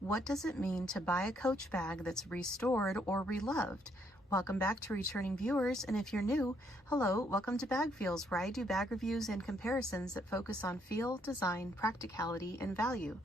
What does it mean to buy a Coach bag that's restored or reloved? Welcome back to returning viewers, and if you're new, hello, welcome to Bag Feels, where I do bag reviews and comparisons that focus on feel, design, practicality, and value.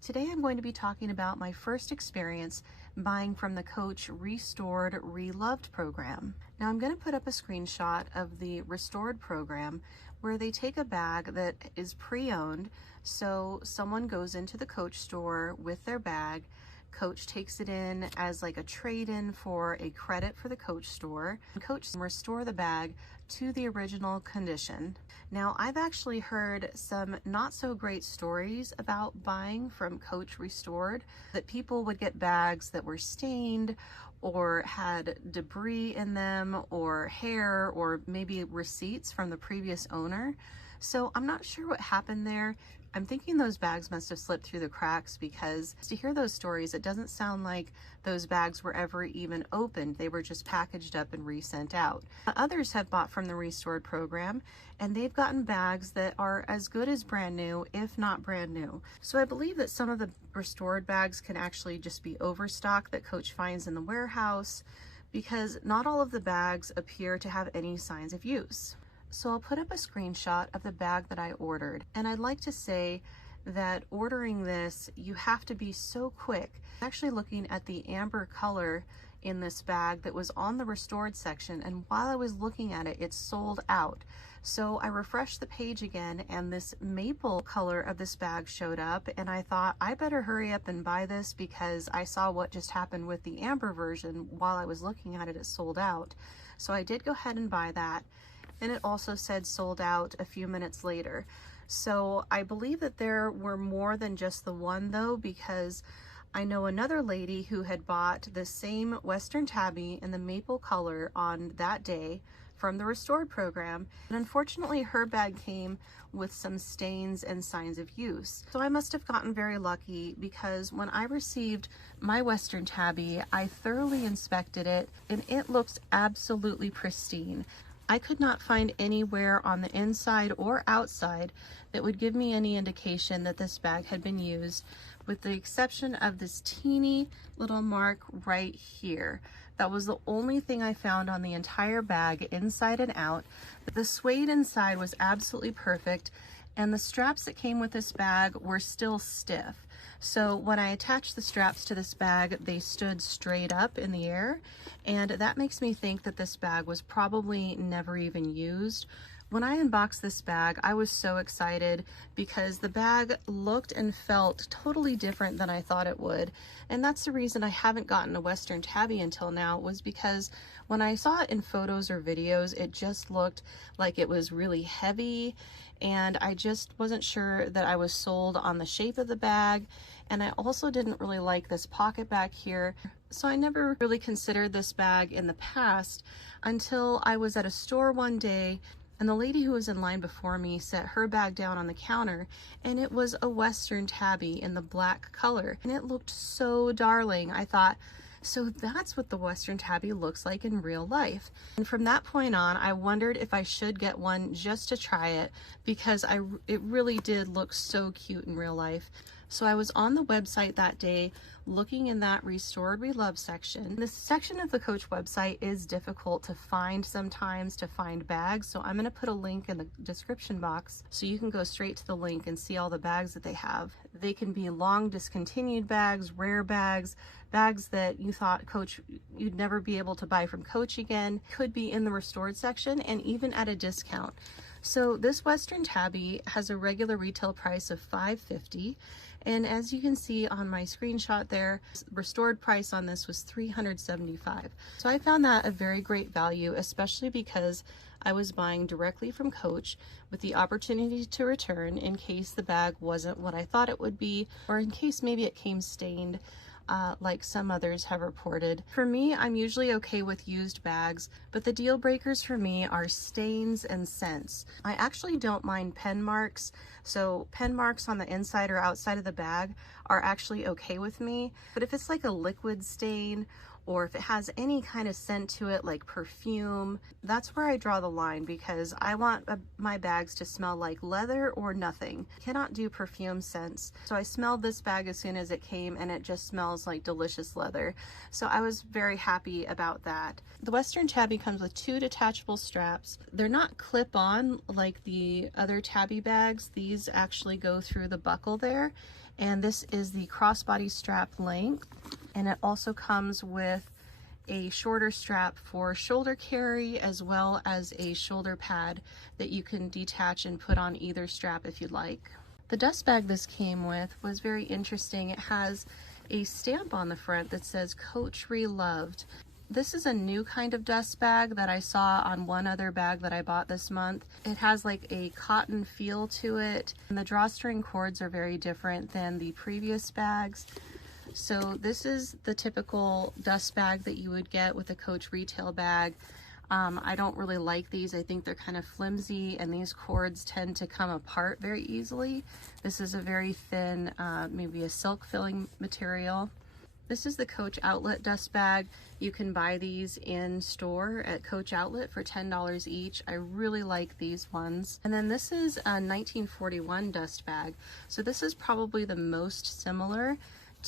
Today I'm going to be talking about my first experience buying from the Coach Restored ReLoved program. Now I'm going to put up a screenshot of the Restored program where they take a bag that is pre-owned, so someone goes into the Coach store with their bag. Coach takes it in as like a trade-in for a credit for the Coach store. Coach restore the bag to the original condition. Now, I've actually heard some not so great stories about buying from Coach Restored, that people would get bags that were stained or had debris in them or hair or maybe receipts from the previous owner. So I'm not sure what happened there. I'm thinking those bags must have slipped through the cracks, because to hear those stories, it doesn't sound like those bags were ever even opened. They were just packaged up and resent out. Others have bought from the Restored program, and they've gotten bags that are as good as brand new, if not brand new. So I believe that some of the Restored bags can actually just be overstock that Coach finds in the warehouse, because not all of the bags appear to have any signs of use. So I'll put up a screenshot of the bag that I ordered, and I'd like to say that ordering this, you have to be so quick. Actually looking at the amber color in this bag that was on the Restored section, and while I was looking at it, it's sold out. So I refreshed the page again, and this maple color of this bag showed up, and I thought I better hurry up and buy this, because I saw what just happened with the amber version. While I was looking at it, it sold out. So I did go ahead and buy that. And it also said sold out a few minutes later. So I believe that there were more than just the one though, because I know another lady who had bought the same Western Tabby in the maple color on that day from the Restored program. And unfortunately her bag came with some stains and signs of use. So I must have gotten very lucky, because when I received my Western Tabby, I thoroughly inspected it and it looks absolutely pristine. I could not find anywhere on the inside or outside that would give me any indication that this bag had been used, with the exception of this teeny little mark right here. That was the only thing I found on the entire bag, inside and out. The suede inside was absolutely perfect, and the straps that came with this bag were still stiff. So when I attached the straps to this bag, they stood straight up in the air, and that makes me think that this bag was probably never even used. When I unboxed this bag, I was so excited, because the bag looked and felt totally different than I thought it would. And that's the reason I haven't gotten a Western Tabby until now, was because when I saw it in photos or videos, it just looked like it was really heavy, and I just wasn't sure that I was sold on the shape of the bag. And I also didn't really like this pocket back here. So I never really considered this bag in the past, until I was at a store one day, and the lady who was in line before me set her bag down on the counter, and it was a Western Tabby in the black color, and it looked so darling. I thought, so that's what the Western Tabby looks like in real life. And from that point on, I wondered if I should get one just to try it, because it really did look so cute in real life. So I was on the website that day looking in that Restored ReLoved section. This section of the Coach website is difficult to find sometimes, to find bags. So I'm going to put a link in the description box so you can go straight to the link and see all the bags that they have. They can be long discontinued bags, rare bags, bags that you thought Coach, you'd never be able to buy from Coach again, could be in the Restored section and even at a discount. So this Western Tabby has a regular retail price of $5.50, and as you can see on my screenshot there, Restored price on this was $375. So I found that a very great value, especially because I was buying directly from Coach with the opportunity to return in case the bag wasn't what I thought it would be, or in case maybe it came stained. Like some others have reported. For me, I'm usually okay with used bags, but the deal breakers for me are stains and scents. I actually don't mind pen marks, so pen marks on the inside or outside of the bag are actually okay with me, but if it's like a liquid stain or if it has any kind of scent to it, like perfume. That's where I draw the line, because I want my bags to smell like leather or nothing. Cannot do perfume scents. So I smelled this bag as soon as it came, and it just smells like delicious leather. So I was very happy about that. The Western Tabby comes with 2 detachable straps. They're not clip-on like the other Tabby bags. These actually go through the buckle there. And this is the crossbody strap length. And it also comes with a shorter strap for shoulder carry, as well as a shoulder pad that you can detach and put on either strap if you'd like. The dust bag this came with was very interesting. It has a stamp on the front that says Coach ReLoved. This is a new kind of dust bag that I saw on one other bag that I bought this month. It has like a cotton feel to it, and the drawstring cords are very different than the previous bags. So this is the typical dust bag that you would get with a Coach retail bag. I don't really like these. I think they're kind of flimsy, and these cords tend to come apart very easily. This is a very thin, maybe a silk filling material. This is the Coach Outlet dust bag. You can buy these in store at Coach Outlet for $10 each. I really like these ones. And then this is a 1941 dust bag. So this is probably the most similar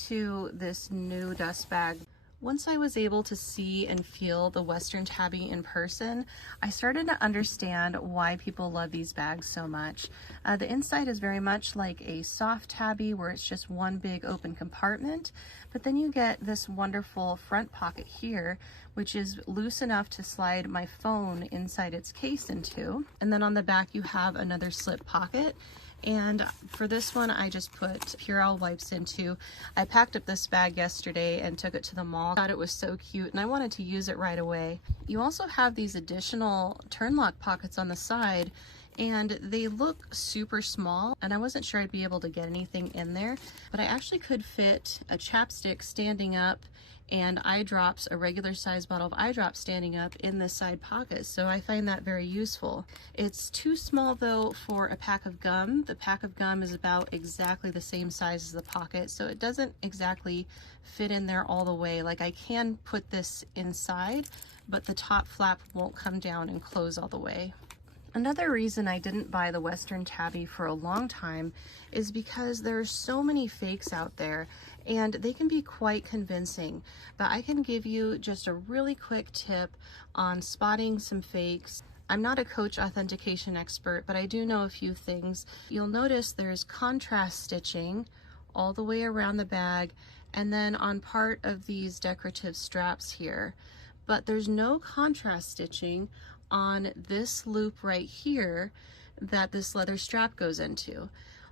to this new dust bag. Once I was able to see and feel the Western Tabby in person, I started to understand why people love these bags so much. The inside is very much like a soft Tabby, where it's just one big open compartment, but then you get this wonderful front pocket here, which is loose enough to slide my phone inside its case into. And then on the back you have another slip pocket. And for this one, I just put Purell wipes into. I packed up this bag yesterday and took it to the mall. I thought it was so cute, and I wanted to use it right away. You also have these additional turn lock pockets on the side, and they look super small, and I wasn't sure I'd be able to get anything in there, but I actually could fit a chapstick standing up and eye drops, a regular size bottle of eye drops standing up in this side pocket. So I find that very useful. It's too small though for a pack of gum. The pack of gum is about exactly the same size as the pocket, so it doesn't exactly fit in there all the way. Like, I can put this inside, but the top flap won't come down and close all the way. Another reason I didn't buy the Western Tabby for a long time is because there's so many fakes out there, and they can be quite convincing. But I can give you just a really quick tip on spotting some fakes. I'm not a Coach authentication expert, but I do know a few things. You'll notice there's contrast stitching all the way around the bag, and then on part of these decorative straps here. But there's no contrast stitching on this loop right here that this leather strap goes into.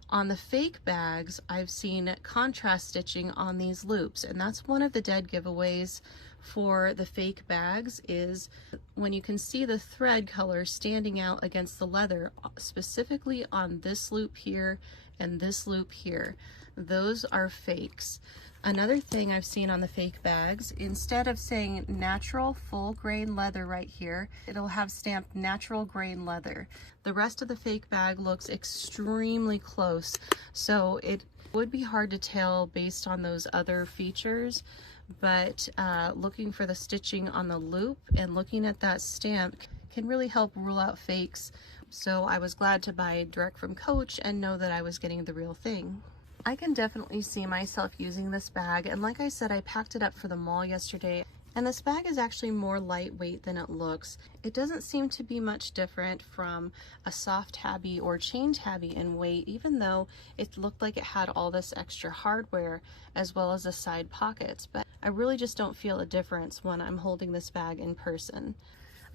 On the fake bags, I've seen contrast stitching on these loops, and that's one of the dead giveaways for the fake bags, is when you can see the thread color standing out against the leather, specifically on this loop here and this loop here. Those are fakes. Another thing I've seen on the fake bags, instead of saying natural full grain leather right here, it'll have stamped natural grain leather. The rest of the fake bag looks extremely close, so it would be hard to tell based on those other features, but looking for the stitching on the loop and looking at that stamp can really help rule out fakes. So I was glad to buy direct from Coach and know that I was getting the real thing. I can definitely see myself using this bag, and like I said, I packed it up for the mall yesterday, and this bag is actually more lightweight than it looks. It doesn't seem to be much different from a soft Tabby or chain Tabby in weight, even though it looked like it had all this extra hardware as well as the side pockets, but I really just don't feel a difference when I'm holding this bag in person.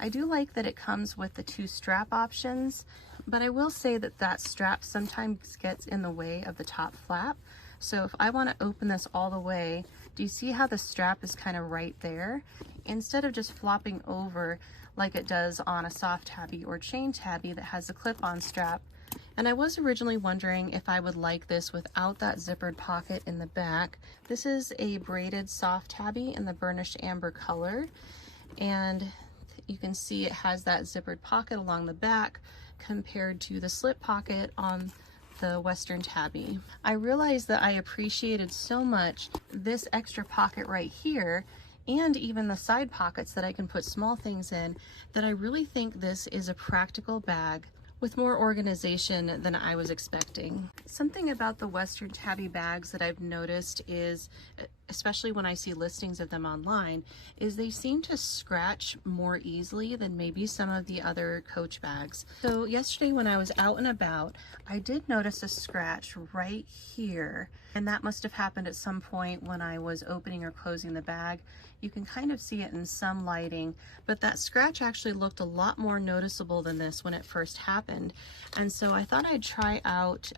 I do like that it comes with the 2 strap options, but I will say that that strap sometimes gets in the way of the top flap. So if I want to open this all the way, do you see how the strap is kind of right there? Instead of just flopping over like it does on a soft Tabby or chain Tabby that has a clip-on strap. And I was originally wondering if I would like this without that zippered pocket in the back. This is a braided soft Tabby in the burnished amber color, and you can see it has that zippered pocket along the back compared to the slip pocket on the Western Tabby. I realized that I appreciated so much this extra pocket right here and even the side pockets that I can put small things in, that I really think this is a practical bag with more organization than I was expecting. Something about the Western Tabby bags that I've noticed is, especially when I see listings of them online, is they seem to scratch more easily than maybe some of the other Coach bags. So yesterday when I was out and about, I did notice a scratch right here, and that must have happened at some point when I was opening or closing the bag. You can kind of see it in some lighting, but that scratch actually looked a lot more noticeable than this when it first happened. And so I thought I'd try out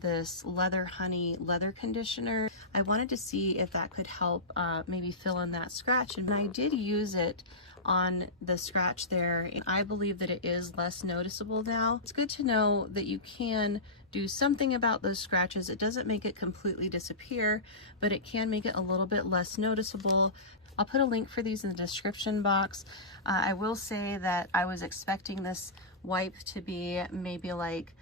this Leather Honey leather conditioner. I wanted to see if that could help maybe fill in that scratch, and I did use it on the scratch there, and I believe that it is less noticeable now. It's good to know that you can do something about those scratches. It doesn't make it completely disappear, but it can make it a little bit less noticeable. I'll put a link for these in the description box. I will say that I was expecting this wipe to be maybe like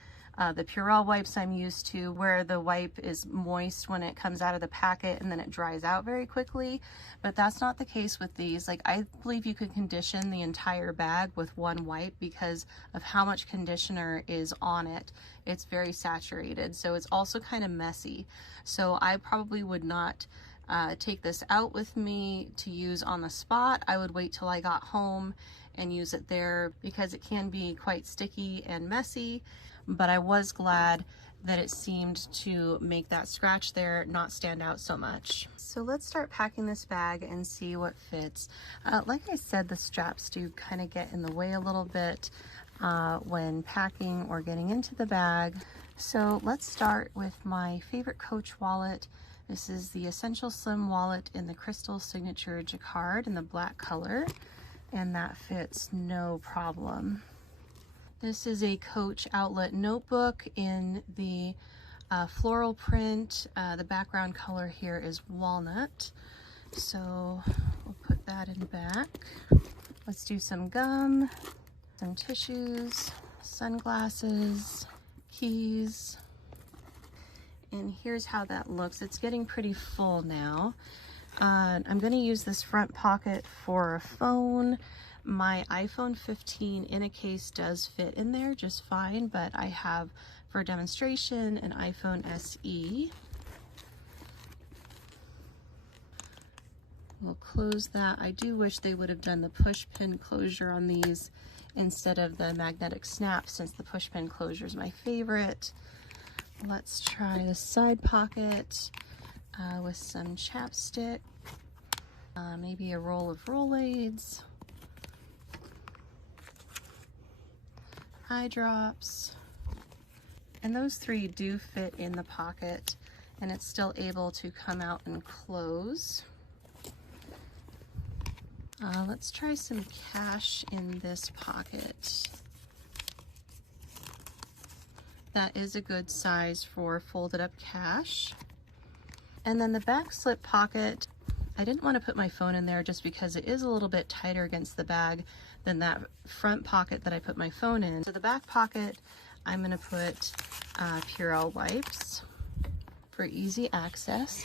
the Purell wipes I'm used to, where the wipe is moist when it comes out of the packet and then it dries out very quickly, but that's not the case with these. Like, I believe you could condition the entire bag with one wipe because of how much conditioner is on it. It's very saturated, so it's also kind of messy. So I probably would not take this out with me to use on the spot. I would wait till I got home and use it there because it can be quite sticky and messy, but I was glad that it seemed to make that scratch there not stand out so much. So let's start packing this bag and see what fits. Like I said, the straps do kind of get in the way a little bit when packing or getting into the bag. So let's start with my favorite Coach wallet. This is the Essential Slim wallet in the Crystal Signature Jacquard in the black color, and that fits no problem. This is a Coach Outlet notebook in the floral print. The background color here is walnut, so we'll put that in back. Let's do some gum, some tissues, sunglasses, keys. And here's how that looks. It's getting pretty full now. I'm going to use this front pocket for a phone. My iPhone 15 in a case does fit in there just fine, but I have, for demonstration, an iPhone SE. We'll close that. I do wish they would have done the push pin closure on these instead of the magnetic snap, since the push pin closure is my favorite. Let's try the side pocket with some chapstick, maybe a roll of Rolaids, eye drops, and those three do fit in the pocket, and it's still able to come out and close. Let's try some cash in this pocket. That is a good size for folded up cash. And then the back slip pocket, I didn't want to put my phone in there just because it is a little bit tighter against the bag than that front pocket that I put my phone in. So the back pocket, I'm going to put Purell wipes for easy access.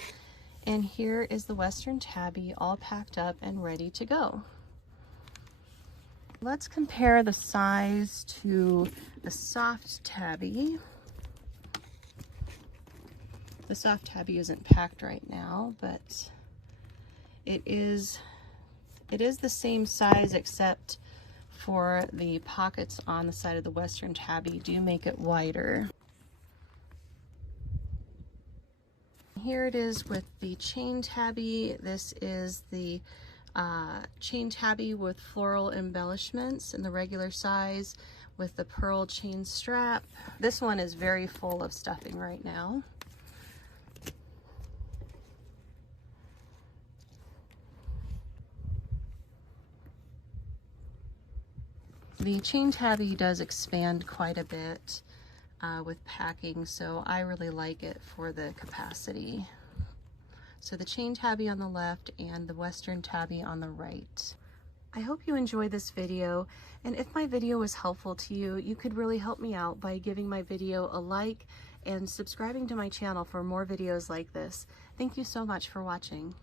And here is the Western Tabby all packed up and ready to go. Let's compare the size to the soft Tabby. The soft Tabby isn't packed right now, but it is the same size, except for the pockets on the side of the Western Tabby do make it wider. Here it is with the chain Tabby. This is the chain Tabby with floral embellishments in the regular size with the pearl chain strap. This one is very full of stuffing right now. The chain Tabby does expand quite a bit with packing, so I really like it for the capacity. So the chain Tabby on the left and the Western Tabby on the right. I hope you enjoyed this video, and if my video was helpful to you, you could really help me out by giving my video a like and subscribing to my channel for more videos like this. Thank you so much for watching.